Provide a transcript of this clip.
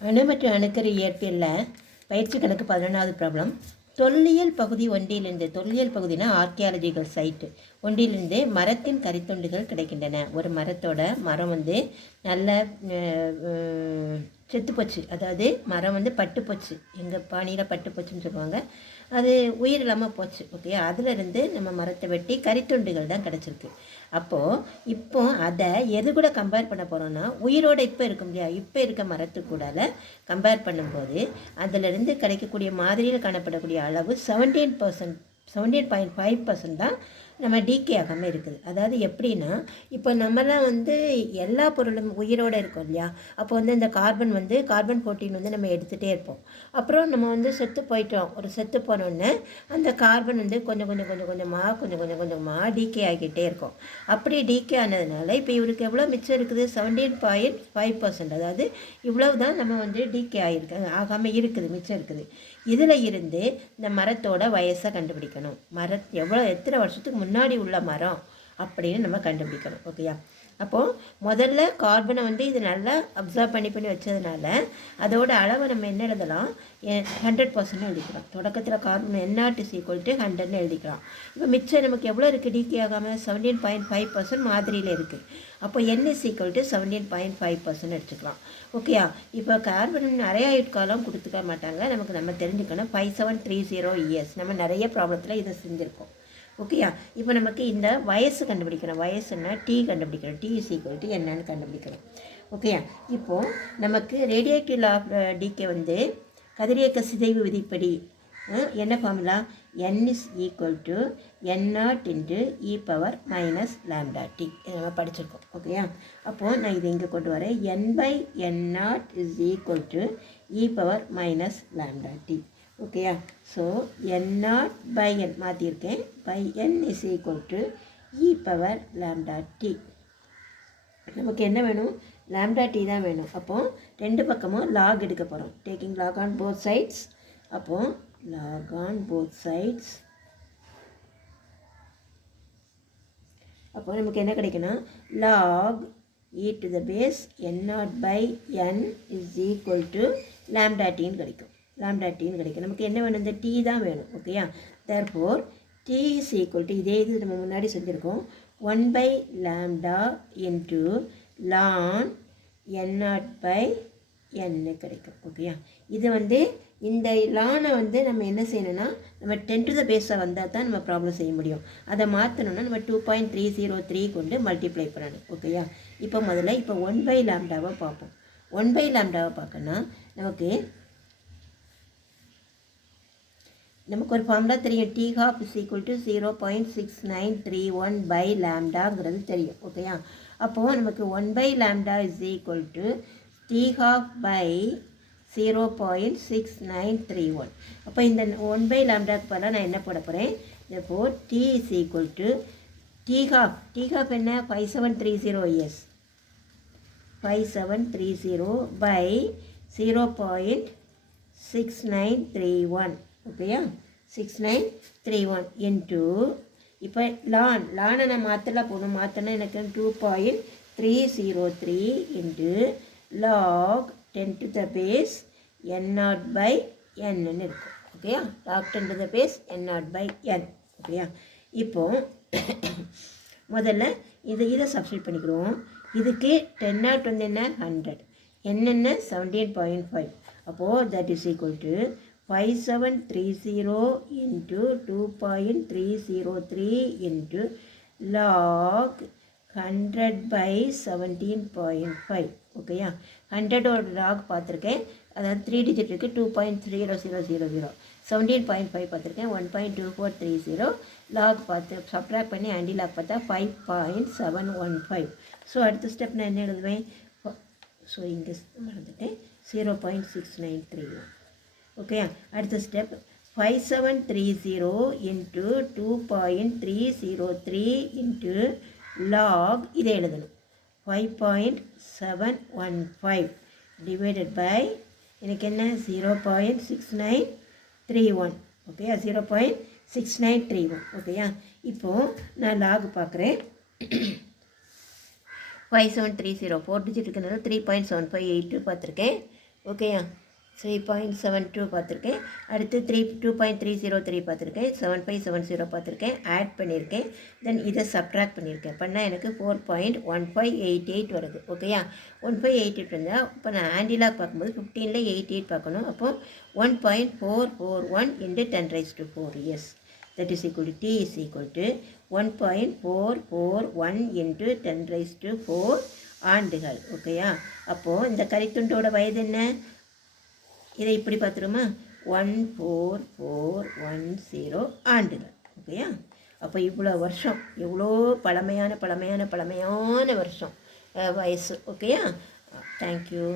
அணு மற்றும் அணுக்கரு இயற்பியலில் பயிற்சி கணக்கு பதினொன்றாவது ப்ராப்ளம் தொல்லியல் பகுதி ஒன்றிலிருந்து தொல்லியல் பகுதினா ஆர்கியாலஜிக்கல் சைட்டு ஒன்றிலிருந்து மரத்தின் கரித்துண்டுகள் கிடைக்கின்றன. ஒரு மரத்தோட மரம் வந்து நல்ல செத்து போச்சு செத்துப்போச்சு. அதாவது மரம் வந்து பட்டு போச்சு எங்கள் பாணியில் பட்டு போச்சுன்னு சொல்லுவாங்க. அது உயிர் இல்லாமல் போச்சு ஓகே அதிலிருந்து நம்ம மரத்தை வெட்டி கரித்துண்டுகள் தான் கிடச்சிருக்கு. அப்போது இப்போ அதை எது கூட கம்பேர் பண்ண போகிறோன்னா உயிரோடு இப்போ இருக்கும் இல்லையா இப்போ இருக்க மரத்து கூடால கம்பேர் பண்ணும்போது அதிலிருந்து கிடைக்கக்கூடிய மாதிரியில் காணப்படக்கூடிய அளவு seventeen percent seventeen point five percent தான் நம்ம டீக்கே ஆகாமல் இருக்குது. அதாவது எப்படின்னா இப்போ நம்மலாம் வந்து எல்லா பொருளும் உயிரோடு இருக்கோம் இல்லையா? அப்போ வந்து இந்த கார்பன் வந்து கார்பன் ஃபோர்டீன் வந்து நம்ம எடுத்துகிட்டே இருப்போம். அப்புறம் நம்ம வந்து செத்து போயிட்டோம். ஒரு செத்து போனோடனே அந்த கார்பன் வந்து கொஞ்சம் கொஞ்சம் கொஞ்சம் கொஞ்சமாக கொஞ்சம் கொஞ்சம் கொஞ்சமாக டீக்கே ஆகிட்டே இருக்கும். அப்படி டீக்கே ஆனதுனால இப்போ இவருக்கு எவ்வளோ மிச்சம் இருக்குது? செவன்டீன் பாயிண்ட் ஃபைவ் பர்சன்ட் அதாவது இவ்வளவு தான் நம்ம வந்து டீக்கே ஆகிருக்கு ஆகாமல் இருக்குது மிச்சம் இருக்குது. இதில் இருந்து இந்த மரத்தோட வயசை கண்டுபிடிக்கணும். மர எவ்வளோ எத்தனை வருஷத்துக்கு முன்னாடி முன்னாடி உள்ள மரம் அப்படின்னு நம்ம கண்டுபிடிக்கணும் ஓகேயா அப்போது முதல்ல கார்பனை வந்து இது நல்லா அப்சர்வ் பண்ணி பண்ணி வச்சதுனால அதோட அளவை நம்ம என்ன எழுதலாம்? ஹண்ட்ரட் பர்சன்ட் எழுதிக்கலாம். தொடக்கத்தில் கார்பன் என்ஆர்டி ஈக்குவல் டு ஹண்ட்ரட்னு எழுதிக்கலாம். இப்போ மிச்சம் நமக்கு எவ்வளோ இருக்குது டிகே ஆகாமல் செவன்டீன் பாயிண்ட் ஃபைவ் பர்சன்ட் மாதிரியில் இருக்குது அப்போ N is equal to seventeen point five percent எடுத்துக்கலாம். ஓகேயா இப்போ கார்பன் நிறைய ஆயுட்காலம் கொடுத்துக்க மாட்டாங்க. நமக்கு நம்ம தெரிஞ்சுக்கணும். Five seven three zero years நம்ம நிறைய ப்ராப்ளத்தில் இதை செஞ்சுருக்கோம். ஓகேயா இப்போ நமக்கு இந்த வயசு கண்டுபிடிக்கணும். வயசுன்னா டி கண்டுபிடிக்கணும். டி இஸ் ஈக்குவல் டு என்னன்னு கண்டுபிடிக்கணும். ஓகேயா இப்போது நமக்கு ரேடியேட்டிவ் ஆஃப் டிகே வந்து கதிரியக்க சிதைவு விதிப்படி என்ன formula N is equal to N naught into e power minus lambda t நம்ம படிச்சிருக்கோம். ஓகேயா அப்போது நான் இதை இங்கே கொண்டு வரேன். N by N naught is equal to e power minus lambda t ஓகேயா so N naught by N மாற்றிருக்கேன் by N is equal to e power lambda t நமக்கு என்ன வேணும்? லேம்டா டி தான் வேணும். அப்போ ரெண்டு பக்கமும் லாக் எடுக்க போகிறோம் taking log on both sides அப்போ லாக் ஆன் போத் சைட்ஸ் அப்போ நமக்கு என்ன கிடைக்குன்னா log e to the base N naught by N is equal to lambda டின்னு கிடைக்கும். லாம்டா டீன்னு கிடைக்கும். நமக்கு என்ன வேணும்? இந்த டீ தான் வேணும். ஓகேயா therefore t is equal to இதே இது நம்ம முன்னாடி செஞ்சுருக்கோம். One by lambda into ln N naught by என்னு கிடைக்கும். ஓகேயா இது வந்து இந்த லானை வந்து நம்ம என்ன செய்யணும்னா நம்ம டென் டு த பேஸாக வந்தால் தான் நம்ம ப்ராப்ளம் செய்ய முடியும். அதை மாற்றணும்னா நம்ம two point three zero three கொண்டு மல்டிப்ளை பண்ணணும். ஓகேயா இப்போ முதல்ல இப்போ ஒன் பை லாம்டாவை பார்ப்போம். ஒன் பை லாம்டாவை பார்க்கணும்னா நமக்கு நமக்கு ஒரு ஃபார்முலா தெரியும் t half is equal to zero point six nine three one by லேம்டாங்கிறது தெரியும். ஓகேயா அப்போது நமக்கு one by lambda is equal to t half by zero point six nine three one அப்போ இந்த ஒன் பை லேம்டாக்கு பதிலாக நான் என்ன போட போகிறேன் இப்போ t is equal to t half t half என்ன? Five seven three zero years five seven three zero by zero point six nine three one ஓகேயா six nine three one N two இப்போ ln லானை நான் மாற்றலாம் போகணும் மாற்றினா எனக்கு two point three zero three into log ten to the base N naught by என்னு இருக்கும். ஓகேயா? Log ten to the base N naught by N ஓகேயா? இப்போது முதல்ல இதை இதை சப்ஸ்டியூட் பண்ணிக்கிறோம். இதுக்கு டென் நாட் வந்து என்ன? ஹண்ட்ரட் என்னென்ன செவன்டீன் பாயிண்ட் ஃபைவ் அப்போது that is equal to five seven three zero into two point three zero three into log hundred by seventeen point five ஓகேயா ஹண்ட்ரடோட லாக் பார்த்துருக்கேன். அதாவது த்ரீ டிஜிட் இருக்குது two point zero zero zero zero seventeen point five பார்த்துருக்கேன். One point two four three zero log பார்த்து subtract பண்ணி anti log பார்த்தா five point seven one five so அடுத்த ஸ்டெப் நான் என்ன எழுதுவேன்? ஸோ இங்கே மறந்துட்டேன். Zero point six nine three okay அடுத்த step five seven three zero into two point three zero three into log இதை எழுதணும். Five point seven one five divided by எனக்கு என்ன? Zero point six nine three one ஓகேயா zero point six nine three one ஓகேயா இப்போது நான் log பார்க்குறேன். Five seven three zero four digit இருக்கிறதுனால three point seven five eight பார்த்துருக்கேன். ஓகேயா த்ரீ பாயிண்ட் செவன் டூ பார்த்துருக்கேன். அடுத்து three two point three zero three பார்த்துருக்கேன். செவன் ஃபைவ் செவன் ஜீரோ பார்த்துருக்கேன். ஆட் பண்ணியிருக்கேன் தென் இதை சப்ராக்ட் பண்ணியிருக்கேன் பண்ணால் எனக்கு four point one five eight eight வருது. ஓகேயா ஒன் ஃபைவ் எயிட் எயிட் இருந்தால் இப்போ நான் ஆண்டிலாக் பார்க்கும்போது ஃபிஃப்டீனில் எயிட் எயிட் பார்க்கணும். அப்போ one point four four one into ten raise to four yes that is equal to T is equal to one point four four one into ten raise to four ஆண்டுகள். ஓகேயா அப்போது இந்த கரித்துண்டோட வயது என்ன? இதை இப்படி பார்த்துருமா one four four one zero ஆண்டுகள். ஓகேயா அப்போ இவ்வளோ வருஷம் எவ்வளோ பழமையான பழமையான பழமையான வருஷம் வயசு. ஓகேயா தேங்க்யூ